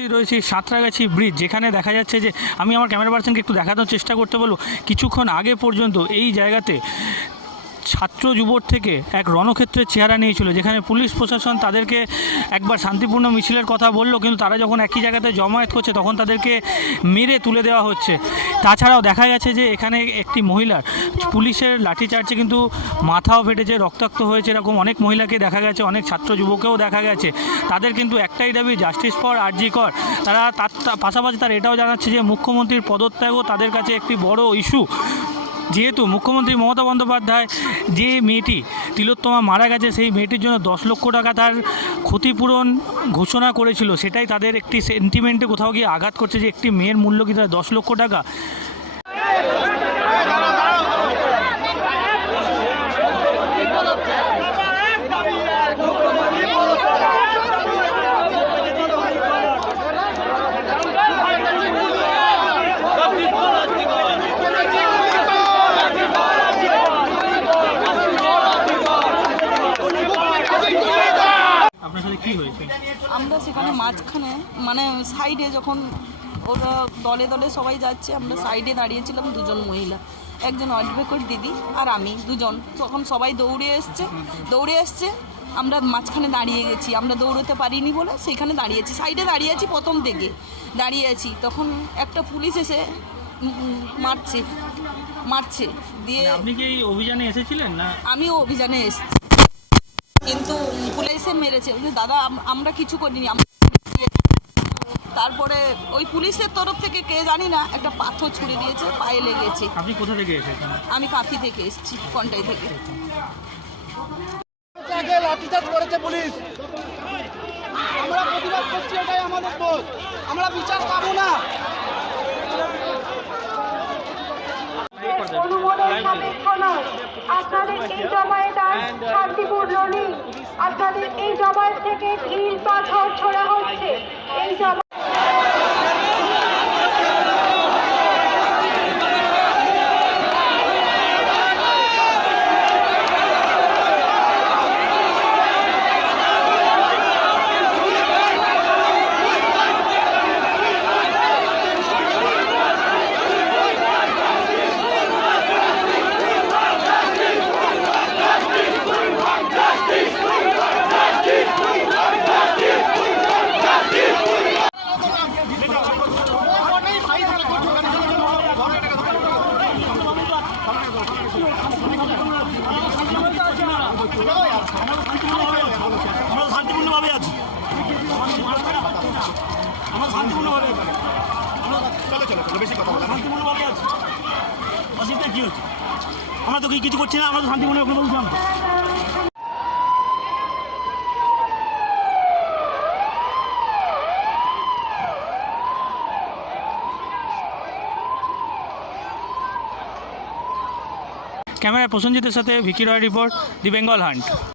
উপস্থিত রয়েছি সাঁতরাগাছি ব্রিজ, যেখানে দেখা যাচ্ছে যে আমি আমার ক্যামেরা পার্সনকে একটু দেখানোর চেষ্টা করতে বলব। কিছুক্ষণ আগে পর্যন্ত এই জায়গাতে ছাত্র যুবর থেকে এক রণক্ষেত্রের চেহারা নিয়েছিল, যেখানে পুলিশ প্রশাসন তাদেরকে একবার শান্তিপূর্ণ মিছিলের কথা বলল, কিন্তু তারা যখন একই জায়গাতে জমায়েত করছে, তখন তাদেরকে মেরে তুলে দেওয়া হচ্ছে। তাছাড়াও দেখা গেছে যে এখানে একটি মহিলার পুলিশের লাঠিচার্জে কিন্তু মাথাও ফেটেছে, রক্তাক্ত হয়েছে, এরকম অনেক মহিলাকে দেখা গেছে, অনেক ছাত্র যুবকেও দেখা গেছে। তাদের কিন্তু একটাই দাবি, জাস্টিস ফর আরজি কর। তারা তার পাশাপাশি তারা এটাও জানাচ্ছে যে, মুখ্যমন্ত্রীর পদত্যাগও তাদের কাছে একটি বড় ইস্যু যেহেতু মুখ্যমন্ত্রী মমতা বন্দ্যোপাধ্যায় যে মেয়েটি তিলোত্তমা মারা গেছে, সেই মেয়েটির জন্য দশ লক্ষ টাকা তার ক্ষতিপূরণ ঘোষণা করেছিল। সেটাই তাদের একটি সেন্টিমেন্টে কোথাও গিয়ে আঘাত করছে যে একটি মেয়ের মূল্য কি তার দশ লক্ষ টাকা? কি হয়েছে। আমরা সেখানে মাঝখানে মানে সাইডে যখন ওরা দলে দলে সবাই যাচ্ছে আমরা সাইডে দাঁড়িয়েছিলাম দুজন মহিলা। একজন অ্যাডভোকেট দিদি আর আমি দুজন। তখন সবাই দৌড়ে এসছে। দৌড়ে এসছে আমরা মাঝখানে দাঁড়িয়ে গেছি। আমরা দৌড়তে পারিনি বলে সেখানে দাঁড়িয়েছি। সাইডে দাঁড়িয়ে আছি প্রথম থেকে দাঁড়িয়ে আছি তখন একটা পুলিশ এসে মারছে। মারছে। দিয়ে আপনি কি অভিযানে এসেছিলেন না? আমিও অভিযানে এসেছি। কিন্তু পুলিশে মেরেছে। বলছে, দাদা আমরা কিছু করিনি তারপরে ওই পুলিশের তরফ থেকে কে জানি না একটা পাথর ছুড়ে দিয়েছে পায়ে লেগেছে। আপনি কোথা থেকে এসেছেন? আমি কাঁথি থেকে এসেছি কন্টাই থেকে। আগে লাঠিচার্জ করেছে পুলিশ। আমরা প্রতিবাদ করছি এটাই আমাদের দোষ। আমরা বিচার পাবো না। আপনাদের এই জমায়েত শান্তিপূর্ণ নেই। আপনাদের এই জমায়েত থেকে ঢিল পাথর ছোড়া হচ্ছে এই জমা আমরা শান্তিপূর্ণভাবে আছি আমরা শান্তিপূর্ণভাবে চলো বেশি কথা বলো শান্তিপূর্ণভাবে আছি অসুবিধা কী হচ্ছে আমরা তো কিছু করছি না, আমরা শান্তিপূর্ণ ওখানে বলছিলাম ক্যামেরায় প্রসেনজিতের সাথে Vicky Roy report the Bengal hunt.